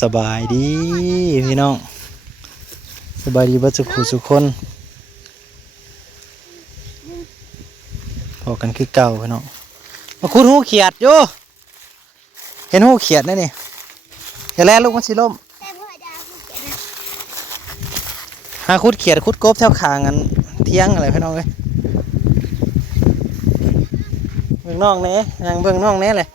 สบายดีพี่น้องสบายดีบัดสุขุสุคนพอกันคือเก่าพี่น้องมาคุดหูเขียดโยเห็นหูเขียดนั่นนี่อย่าแล่ลูกมันสิล่มหาคุดเขียดคุดกบแถวขางกันเที่ยงอะไรพี่น้องเลยเบื้องน้องเนี้ยยังเบื้องน้องเนี้ยเลย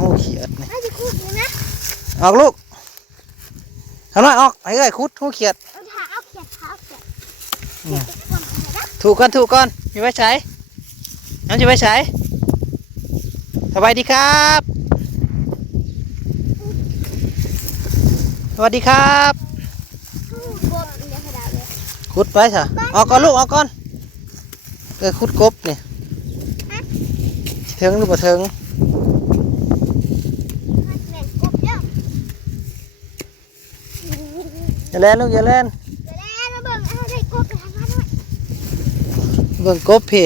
หูเขียดนี่ออกลูกทำหน่อยออกไอ้เอ้ยคุดหูเขียดถูกก่อนมีไว้ใช้น้ำจะไว้ใช้สบายดีครับสวัสดีครับคุดไปสิออกก่อนลูกออกก่อนคุดกบนี่เทิงหรือเปล่าเทิงอย่าเล่นลูกอย่าเล่นเบิ่งกบพี่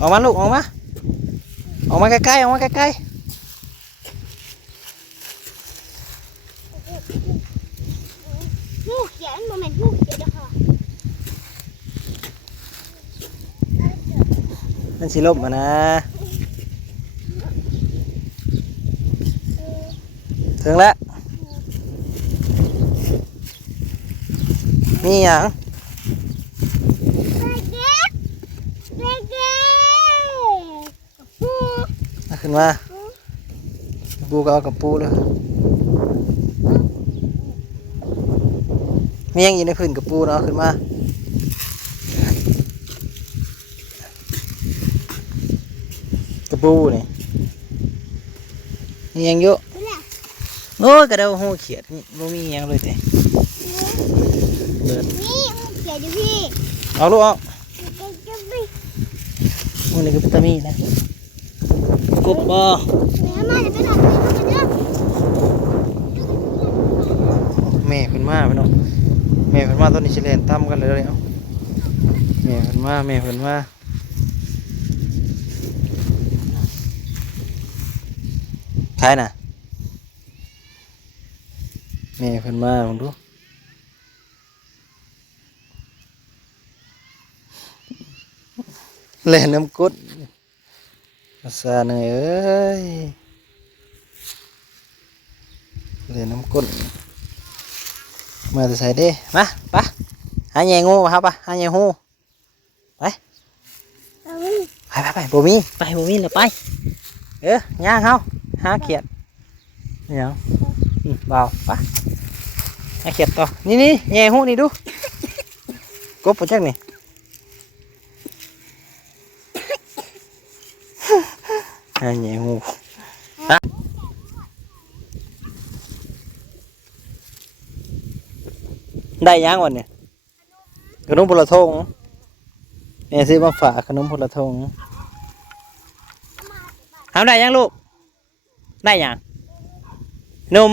ออกมาลูกออกมาใกล้ๆออกมาใกล้ๆหูเขียนโมเมนต์หูเขียนเดี๋ยวค่ะมันสิลบมานะถึงแล้วมีอย่างขึ้นมาปูก็เอากับปูเลยมีอย่างอีในพื้นกับปูเนาะขึ้นมากับปูนี่มีอย่างเยอะโอ้ยกระเดาหูเขียดนี่บ่มีอย่างเลยแต่นี่หูเขียดอยู่พี่เอาลูกเอาโอ้นี่ก็เป็นตามีนะกบบ่แม่ขึ้นมาพี่น้องแม่ขึ้นมาตอนนี้สิเล่นตามกันเลยเอาแม่ขึ้นมาใครน่ะแม่ขึ้นมาลองดูเล่นน้ำกดภาษาเหนื่อยเอ้ยเล่นน้ำกดมาจะใส่ดิมาปะหาแยงูมาครับปะหาแยงูไปบ่มีแล้วไปย่างเขาหาเขียดเนี่ยเบาปะหาเขียดต่อนี่แยงูนี่ดูกบปะจักนี่หาแยงูได้ยังวันเนี่ยขนมพลทงแม่ซื้อมาฝากขนมพลทงทำได้ยังลูกได้ยังนม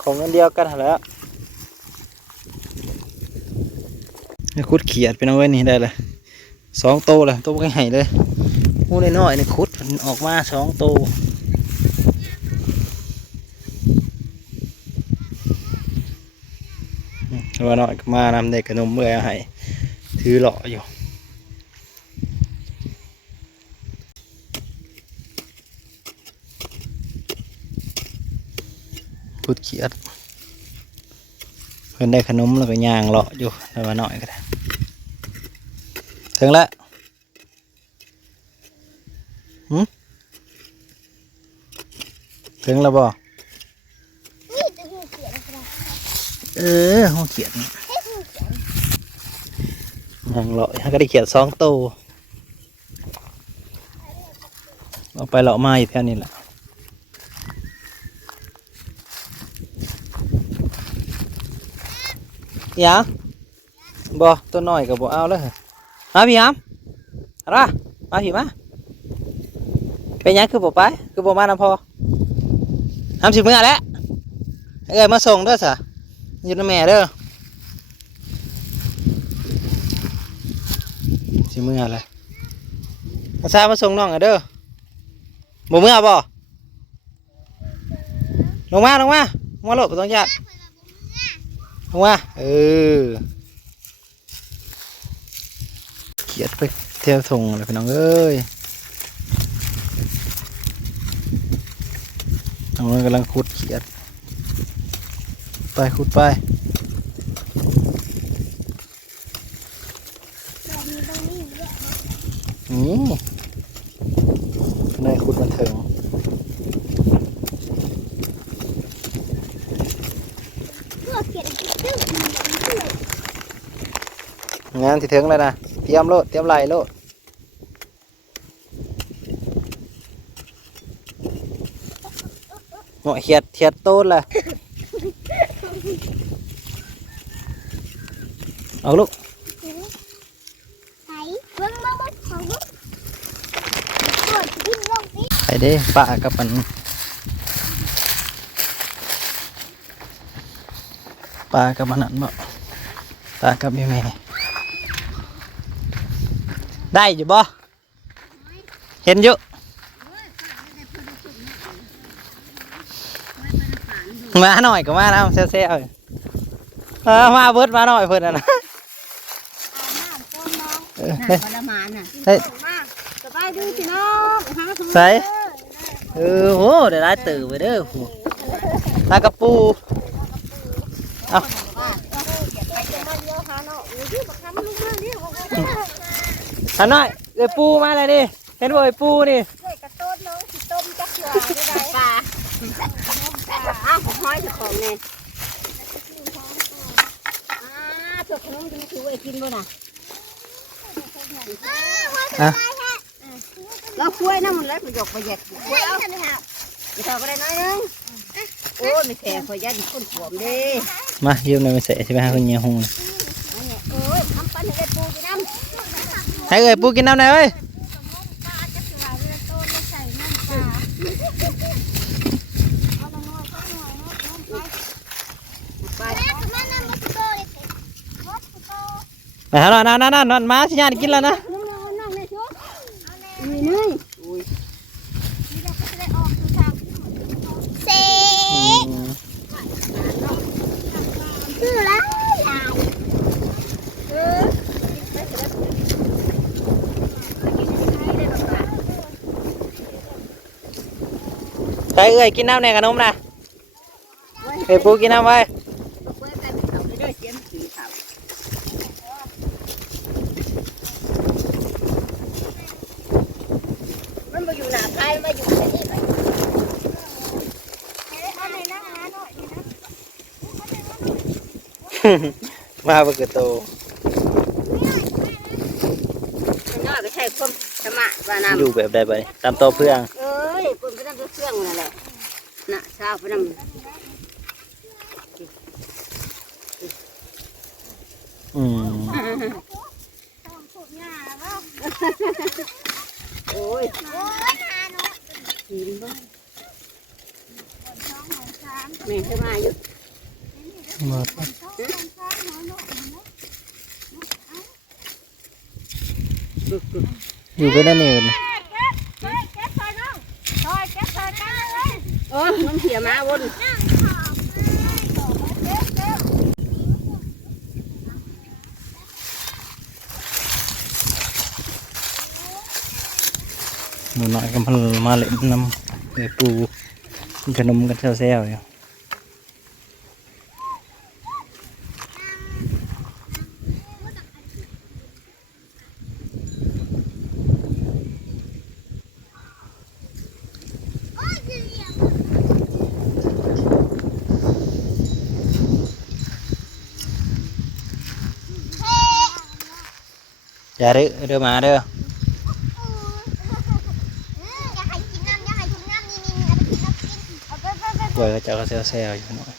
ของอันเดียวกันแล้วคุดเขียดไปเอาไว้นี่ได้เลย2 โตเลยโตใหญ่เลยหูน้อยๆนี่คุดออกมา2 โตว่าน้อยก็มานำเด็กขนมเมื่อให้ถือหล่ออยู่คุดเขียดเพิ่นได้ขนมแล้วก็ย่างหล่ออยู่แต่ว่าน้อยก็ได้ถึงแล้วถึงแล้วบ่หูเขียดย่างหล่อก็ได้เขียด2 โตเอาไปหล่อมาอีกแค่นี้แหละ หยังบ่ตัวน้อยก็บ่เอาเลยมาพี่หามเอาล่ะมาพี่มาเป็นหยังคือบ่ไปคือบ่มานำพอหามสิมื้อแล้วเอ้ยมาส่งเด้อซะอยู่นำแม่เด้อสิมื้อแล้วมาซามาส่งน้องอะเด้อบ่มื้อบ่ลงมาลงมาโลดบ่ต้องญาติลงมาเขียดไปเที่ยวทงเลยพี่น้องเอ้ยน้องกำลังขุดเขียดไปขุดไปนี่นายขุดมันถึงงานที่ถึงเลยนะเตรียมโลดเตรียมไหลโลดหน่อยเขียดต้นเลยเอาลูกไปเด้ปะกับมันปะกับมันนั่นบ่ปะกับแม่ได้อยู่บ่เห็นอยู่มาหน่อยก็มานะเซ่ๆมาเบิดมาหน่อยเพิ่นน่ะทรมานน่ะ เฮ้ย สบายดีพี่น้องใส่โหได้หลายตื่นไปเด้อโหลากระปูเอาหันหน่อยเอ้ยปูมาเลยดิเห็นบ่ไอ้ปูนี่กระต้นน้องสิต้มจักเสือได้ปลาอ้าวผมห้อยเจ้าของเนี่ยตัวขนมจะมาถือไว้กินบ่น่ะเราคุยน้ำมันเลยประโยคประหยัดคุยเอาจะทำอะไรน้อยนึงโอ้ไม่แข็งขอยัดคนขวมดิมายืมหน่อยไม่เสร็จใช่ไหมฮะคุณเงี้ยหงโอ้ยทำปั้นให้ปูกินน้ำให้เอ้ยปูกินน้ำหน่อยเว้ยไปหาหน่อยนั่นมาสิญาติกินแล้วนะเซ่คืออะไรใครเอ้ยกินน้ำในขนมนะเอ้ยปูกินน้ำไว้มันมาอยู่หน้าใครมาอยู่ในนี่มาเบิกโตน้อยไปใช้ความสมาร์ทว่าน้ำอยู่แบบใดไปตามโตเพื่องเอ้ยคนไปทำเครื่องนั่นแหละน่ะชาวไปทำโอ้ยกินบ้างแม่ให้มาอยู่อยู่ไปนั่นเองโอ้น้ำเสียมาวน หนูน้อยก็มาเล่นน้ำเอ้ยปูขนมกันแซวๆอยู่อย่าเด้อมาเด้อปล่อยเขาจะก็เซลอยู่หน่อย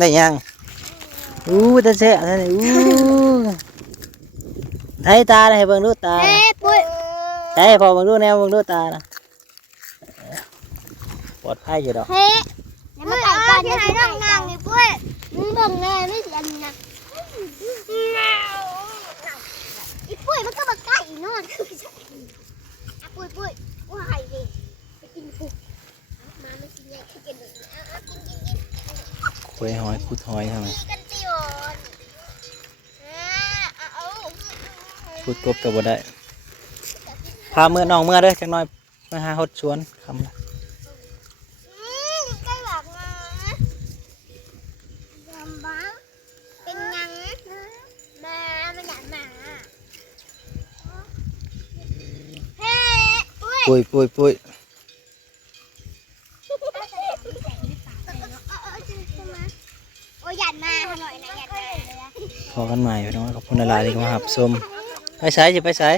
ได้ยังตาเสะท่านให้ตาให้เบิ่งดูตา เฮ้ปุ้ย ให้พอเบิ่งดูแนวเบิ่งดูตานะปลอดภัยอยู่ดอก เฮ้แล้วมาไก่ก่อนที่ไหนร่างนางนี่ปุ้ยมึงเบิ่งแน่ไม่เสียนี่นะอีปุ้ยมันก็มาใกล้อีนอนปุ้ยปุ้ยว่าไห้ดิไปกินปุ้ยมาไม่กินใหญ่กินหนึ่งกิน คุยหอยคุดหอยทำไม กันติวอนเอา คุดกบตัวบ่ได้พาเมื่อน้องเมื่อเด้อจักหน่อยมาหาฮดสวนคำละ ใกล้หลักมาจำบ้าเป็นยังมามันอยากมาเฮ้ปุ้ย ปุย โอ้ยหยัดมาหน่อยนะหยัดมา พอกันใหม่พี่น้องขอบคุณหลายๆที่มาหับชมไปใช้จะไปใช้